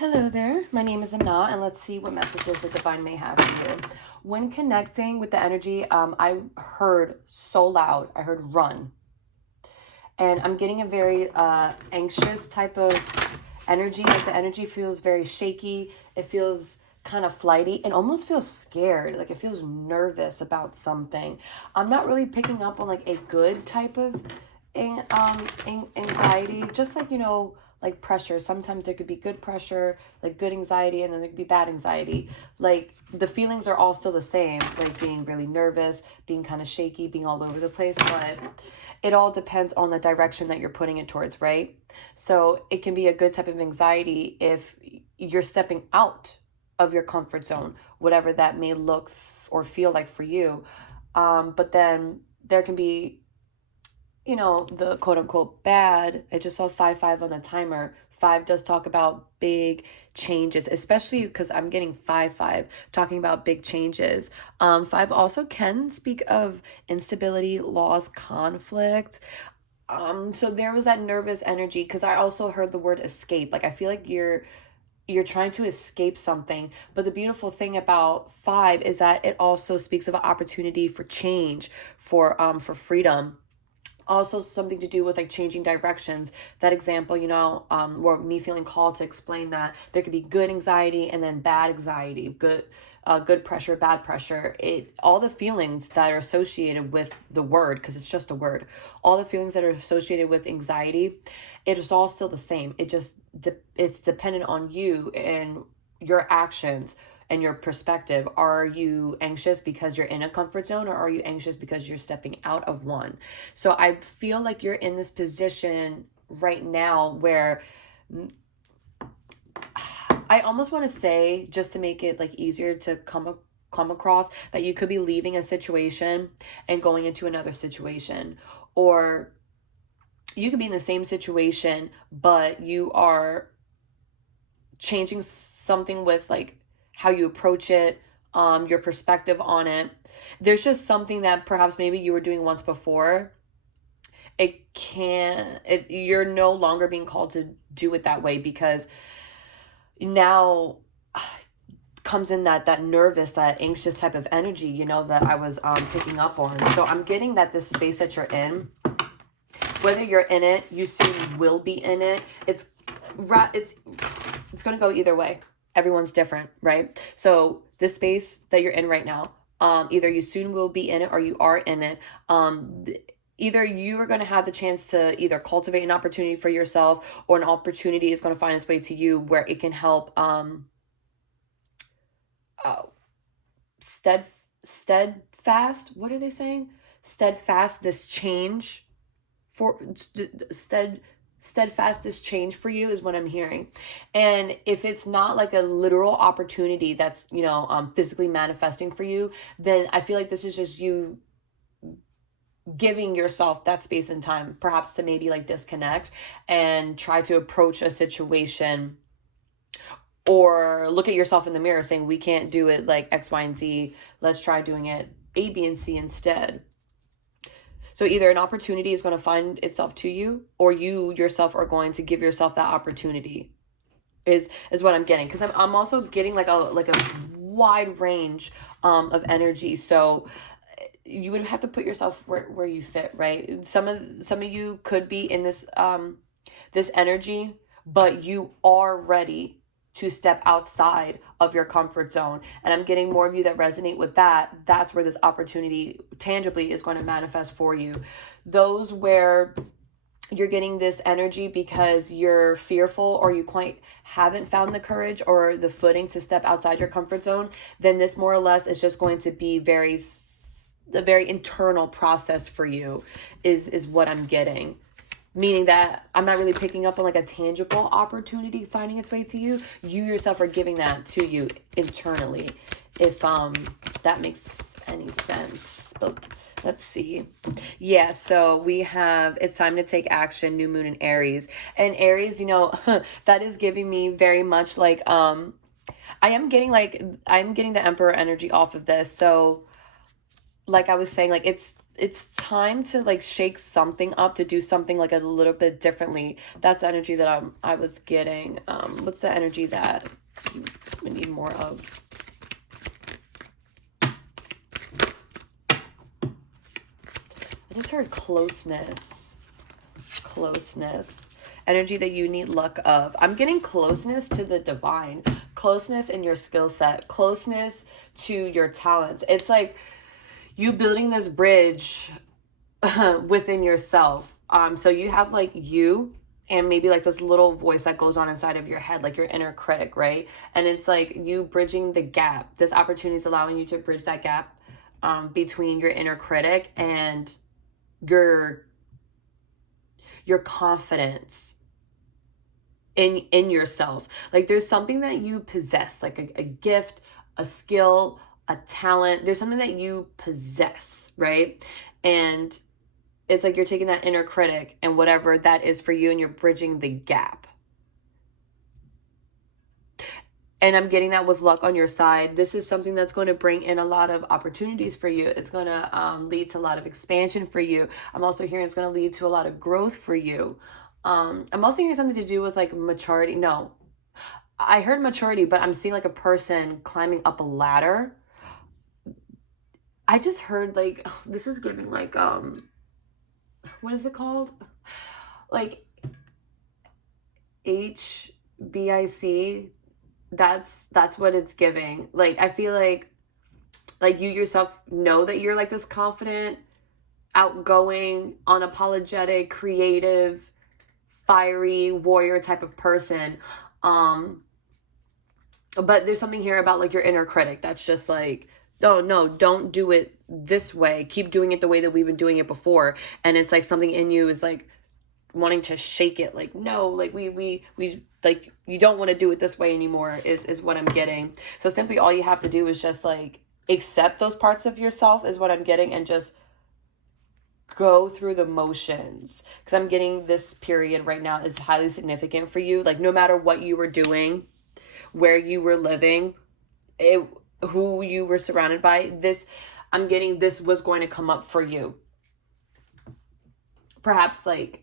Hello there, my name is Anna, and let's see what messages the divine may have for you. When connecting with the energy, I heard so loud, I heard run. And I'm getting a very anxious type of energy. Like the energy feels very shaky, it feels kind of flighty, and almost feels scared. Like it feels nervous about something. I'm not really picking up on like a good type of anxiety, just like like pressure. Sometimes there could be good pressure, like good anxiety, and then there could be bad anxiety. Like the feelings are all still the same, like being really nervous, being kind of shaky, being all over the place, but it all depends on the direction that you're putting it towards, right? So it can be a good type of anxiety if you're stepping out of your comfort zone, whatever that may look or feel like for you. But then there can be, the quote unquote bad. I just saw 5 5 on the timer. Five does talk about big changes, especially because I'm getting 5 5 talking about big changes. Five also can speak of instability, loss, conflict. So there was that nervous energy because I also heard the word escape. Like I feel like you're trying to escape something, but the beautiful thing about five is that it also speaks of an opportunity for change, for freedom, also something to do with like changing directions. That example, or me feeling called to explain that there could be good anxiety and then bad anxiety, good pressure, bad pressure. It all the feelings that are associated with the word, because it's just a word, all the feelings that are associated with anxiety, it is all still the same. It's dependent on you and your actions and your perspective. Are you anxious because you're in a comfort zone, or are you anxious because you're stepping out of one? So I feel like you're in this position right now where I almost want to say, just to make it like easier to come across, that you could be leaving a situation and going into another situation, or you could be in the same situation but you are changing something with like how you approach it, your perspective on it. There's just something that perhaps maybe you were doing once before. You're no longer being called to do it that way, because now comes in that nervous, that anxious type of energy, that I was picking up on. So I'm getting that this space that you're in, whether you're in it, you soon will be in it. It's going to go either way. Everyone's different, right? So this space that you're in right now, either you soon will be in it or you are in it. Either you are going to have the chance to either cultivate an opportunity for yourself, or an opportunity is going to find its way to you where it can help uh, stead steadfast. What are they saying? Steadfast this change for steadfast this change for you is what I'm hearing. And if it's not like a literal opportunity that's physically manifesting for you, then I feel like this is just you giving yourself that space and time, perhaps to maybe like disconnect and try to approach a situation, or look at yourself in the mirror saying, we can't do it like X, Y, and Z, let's try doing it A, B, and C instead. So either an opportunity is going to find itself to you, or you yourself are going to give yourself that opportunity. Is what I'm getting, because I'm also getting like a wide range of energy. So you would have to put yourself where you fit, right? Some of you could be in this energy, but you are ready to step outside of your comfort zone. And I'm getting more of you that resonate with that. That's where this opportunity tangibly is going to manifest for you. Those where you're getting this energy because you're fearful, or you quite haven't found the courage or the footing to step outside your comfort zone, then this more or less is just going to be a very internal process for you, is what I'm getting. Meaning that I'm not really picking up on like a tangible opportunity finding its way to you. You yourself are giving that to you internally, if that makes any sense. But let's see. Yeah, so we have it's time to take action, new moon in Aries. And Aries, that is giving me very much like I'm getting the Emperor energy off of this. So like I was saying, like it's time to like shake something up, to do something like a little bit differently. That's energy that I was getting. What's the energy that we need more of? I just heard closeness. Closeness. Energy that you need luck of. I'm getting closeness to the divine. Closeness in your skill set. Closeness to your talents. It's like you building this bridge within yourself. So you have like you and maybe like this little voice that goes on inside of your head, like your inner critic, right? And it's like you bridging the gap. This opportunity is allowing you to bridge that gap between your inner critic and your confidence in yourself. Like there's something that you possess, like a gift, a skill, a talent. There's something that you possess, right? And it's like you're taking that inner critic and whatever that is for you, and you're bridging the gap. And I'm getting that with luck on your side. This is something that's going to bring in a lot of opportunities for you. It's going to lead to a lot of expansion for you. I'm also hearing it's going to lead to a lot of growth for you. I'm also hearing something to do with like maturity. No, I heard maturity, but I'm seeing like a person climbing up a ladder. I just heard like, this is giving like, what is it called? Like HBIC. That's what it's giving. Like I feel like you yourself know that you're like this confident, outgoing, unapologetic, creative, fiery warrior type of person. But there's something here about like your inner critic that's just like, oh no, don't do it this way. Keep doing it the way that we've been doing it before. And it's like something in you is like wanting to shake it, like no, like we like you don't want to do it this way anymore is what I'm getting. So simply all you have to do is just like accept those parts of yourself is what I'm getting, and just go through the motions, because I'm getting this period right now is highly significant for you. Like no matter what you were doing, where you were living, who you were surrounded by, this, I'm getting this was going to come up for you. Perhaps like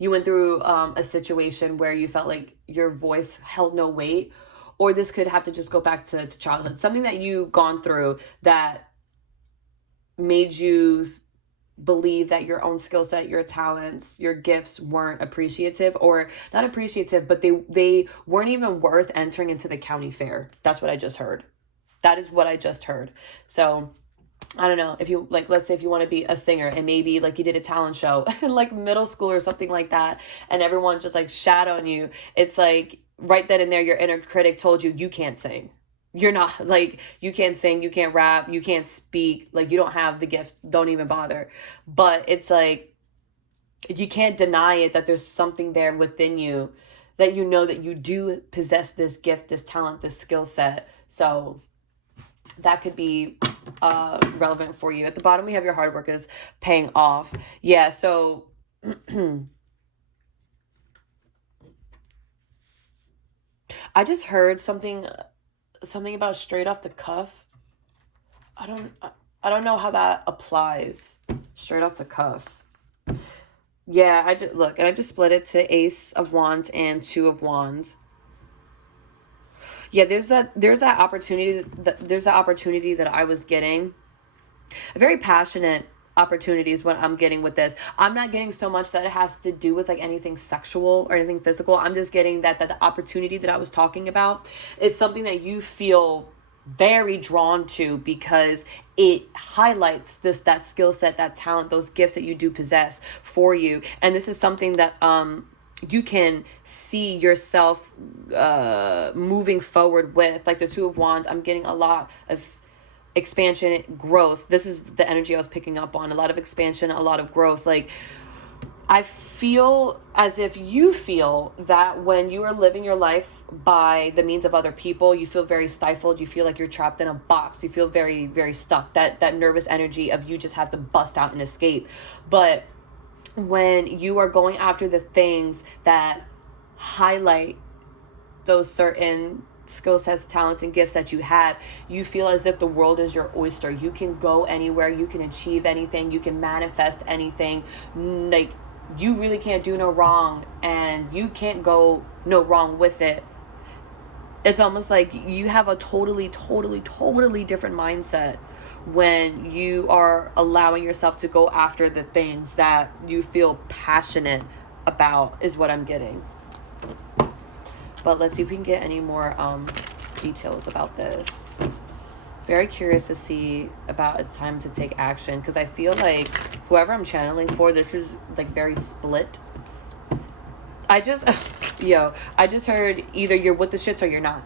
you went through a situation where you felt like your voice held no weight, or this could have to just go back to childhood. Something that you've gone through that made you believe that your own skill set, your talents, your gifts weren't appreciative, or not appreciative, but they weren't even worth entering into the county fair. That's what I just heard. That is what I just heard. So I don't know, if you like, let's say if you want to be a singer and maybe like you did a talent show in like middle school or something like that, and everyone just like shat on you. It's like right then and there, your inner critic told you, you can't sing. You're not like, you can't sing, you can't rap, you can't speak, like you don't have the gift, don't even bother. But it's like, you can't deny it, that there's something there within you that you know that you do possess this gift, this talent, this skill set. So that could be relevant for you. At the bottom, we have your hard work is paying off. Yeah, so I just heard something about straight off the cuff. I don't know how that applies. Straight off the cuff. Yeah, I just look, and I just split it to Ace of Wands and Two of Wands. Yeah, there's that opportunity that I was getting. A very passionate opportunity is what I'm getting with this. I'm not getting so much that it has to do with like anything sexual or anything physical. I'm just getting that the opportunity that I was talking about, it's something that you feel very drawn to because it highlights that skill set, that talent, those gifts that you do possess for you. And this is something that you can see yourself moving forward with. Like the Two of Wands, I'm getting a lot of expansion, growth. This is the energy I was picking up on. A lot of expansion, a lot of growth. Like I feel as if you feel that when you are living your life by the means of other people, you feel very stifled. You feel like you're trapped in a box. You feel very, very stuck. That nervous energy of you just have to bust out and escape. But when you are going after the things that highlight those certain skill sets, talents, and gifts that you have, you feel as if the world is your oyster. You can go anywhere, you can achieve anything, you can manifest anything. Like, you really can't do no wrong, and you can't go no wrong with it. It's almost like you have a totally different mindset when you are allowing yourself to go after the things that you feel passionate about, is what I'm getting. But let's see if we can get any more details about this. Very curious to see about it's time to take action, because I feel like whoever I'm channeling for, this is like very split. I just heard either you're with the shits or you're not.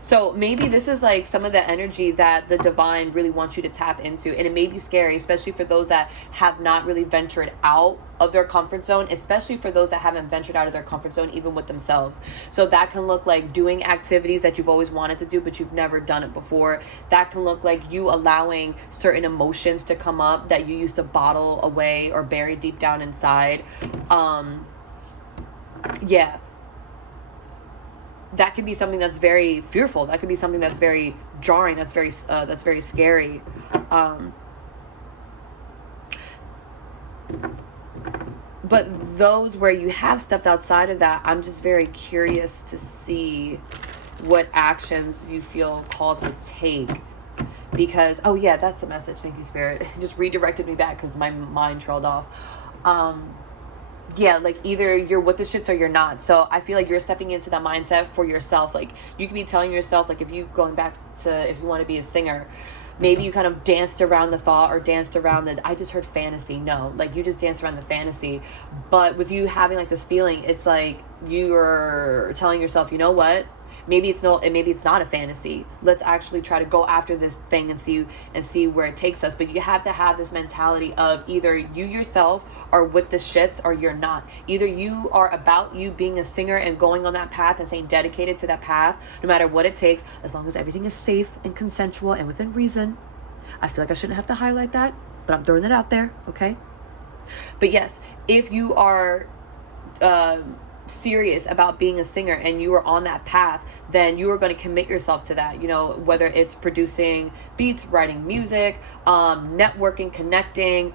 So maybe this is like some of the energy that the divine really wants you to tap into. And it may be scary, especially for those that have not really ventured out of their comfort zone, especially for those that haven't ventured out of their comfort zone, even with themselves. So that can look like doing activities that you've always wanted to do, but you've never done it before. That can look like you allowing certain emotions to come up that you used to bottle away or bury deep down inside. That could be something that's very fearful. That could be something that's very jarring. That's very scary. But those where you have stepped outside of that, I'm just very curious to see what actions you feel called to take. Because, oh yeah, that's the message. Thank you, Spirit. It just redirected me back because my mind trailed off. Yeah, like either you're with the shits or you're not. So I feel like you're stepping into that mindset for yourself. Like you could be telling yourself, like if you going back to, if you want to be a singer, maybe you kind of danced around the thought or danced around the, I just heard fantasy. No, like you just danced around the fantasy. But with you having like this feeling, it's like you're telling yourself, you know what? Maybe it's not a fantasy. Let's actually try to go after this thing and see where it takes us. But you have to have this mentality of either you yourself are with the shits or you're not. Either you are about you being a singer and going on that path and staying dedicated to that path, no matter what it takes, as long as everything is safe and consensual and within reason. I feel like I shouldn't have to highlight that, but I'm throwing it out there, okay? But yes, if you are serious about being a singer and you are on that path, then you are going to commit yourself to that, you know, whether it's producing beats, writing music, networking, connecting,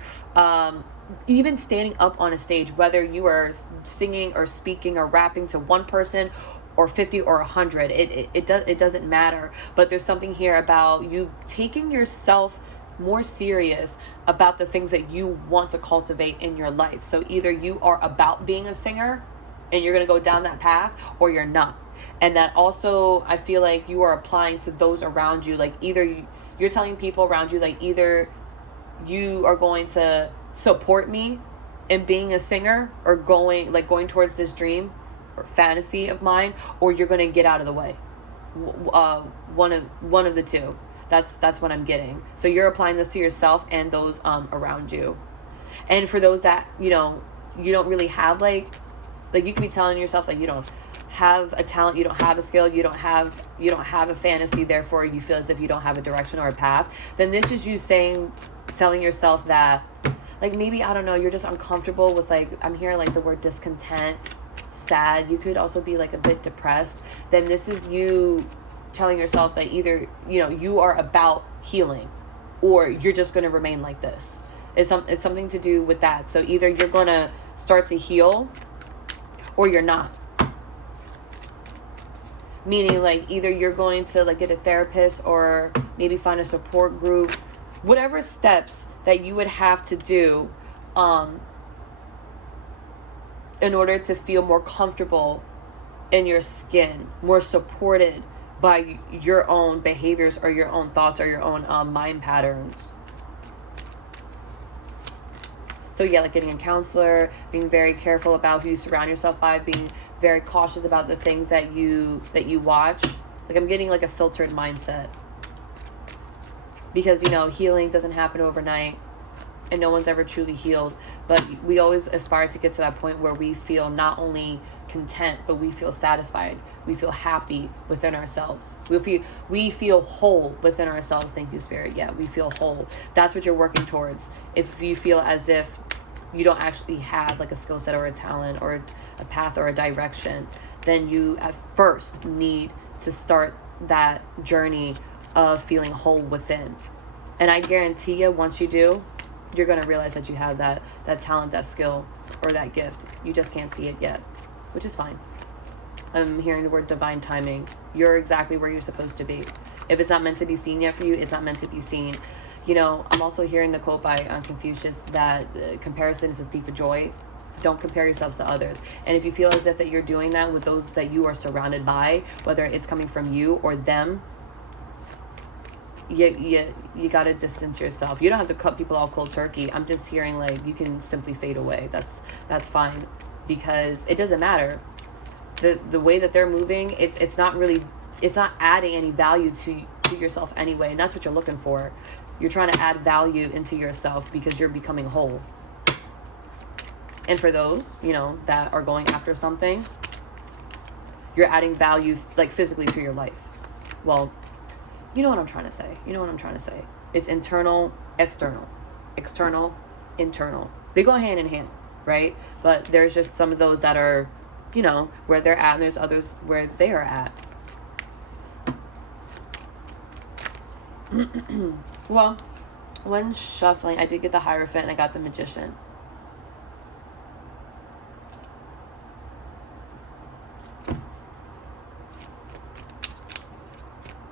even standing up on a stage, whether you are singing or speaking or rapping to one person or 50 or 100, it doesn't matter. But there's something here about you taking yourself more serious about the things that you want to cultivate in your life. So either you are about being a singer and you're going to go down that path, or you're not. And that also, I feel like you are applying to those around you. Like either you're telling people around you, like either you are going to support me in being a singer or going towards this dream or fantasy of mine, or you're going to get out of the way. One of the two. That's what I'm getting. So you're applying this to yourself and those around you. And for those that, you know, you don't really have like you can be telling yourself like you don't have a talent, you don't have a skill, you don't have a fantasy, therefore you feel as if you don't have a direction or a path. Then this is you telling yourself that like maybe, I don't know, you're just uncomfortable with, like, I'm hearing like the word discontent, sad. You could also be like a bit depressed. Then this is you telling yourself that either, you know, you are about healing or you're just going to remain like this. It's something to do with that. So either you're going to start to heal or you're not. Meaning like either you're going to like get a therapist or maybe find a support group, whatever steps that you would have to do in order to feel more comfortable in your skin, more supported by your own behaviors or your own thoughts or your own mind patterns. So yeah, like getting a counselor, being very careful about who you surround yourself by, being very cautious about the things that you watch. Like I'm getting like a filtered mindset. Because, you know, healing doesn't happen overnight and no one's ever truly healed. But we always aspire to get to that point where we feel not only content, but we feel satisfied. We feel happy within ourselves. We feel whole within ourselves. Thank you, Spirit. Yeah, we feel whole. That's what you're working towards. If you feel as if you don't actually have like a skill set or a talent or a path or a direction, then you at first need to start that journey of feeling whole within. And I guarantee you, once you do, you're going to realize that you have that talent, that skill, or that gift. You just can't see it yet, which is fine. I'm hearing the word divine timing. You're exactly where you're supposed to be. If it's not meant to be seen yet for you, it's not meant to be seen. You know, I'm also hearing the quote by Confucius that comparison is a thief of joy. Don't compare yourselves to others. And if you feel as if that you're doing that with those that you are surrounded by, whether it's coming from you or them, you got to distance yourself. You don't have to cut people off cold turkey. I'm just hearing like you can simply fade away. That's fine, because it doesn't matter. The way that they're moving, it's not adding any value to yourself anyway, and that's what you're looking for. You're trying to add value into yourself because you're becoming whole. And for those, you know, that are going after something, you're adding value like physically to your life. Well, you know what I'm trying to say. It's internal, external, external, internal. They go hand in hand, right? But there's just some of those that are, you know, where they're at, and there's others where they are at. Well, when shuffling, I did get the Hierophant and I got the Magician.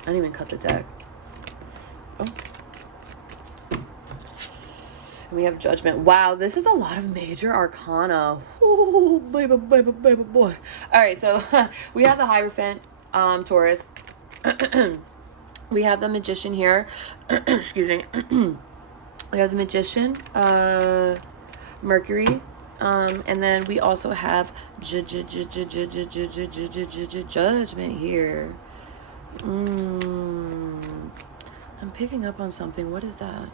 I didn't even cut the deck. Oh. And we have Judgment. Wow, this is a lot of major arcana. Ooh, baby, baby, baby boy. All right, so we have the Hierophant, Taurus. We have the Magician here. Excuse me. We have the Magician, Mercury. And then we also have Judgment here. I'm picking up on something. What is that?